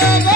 Yeah.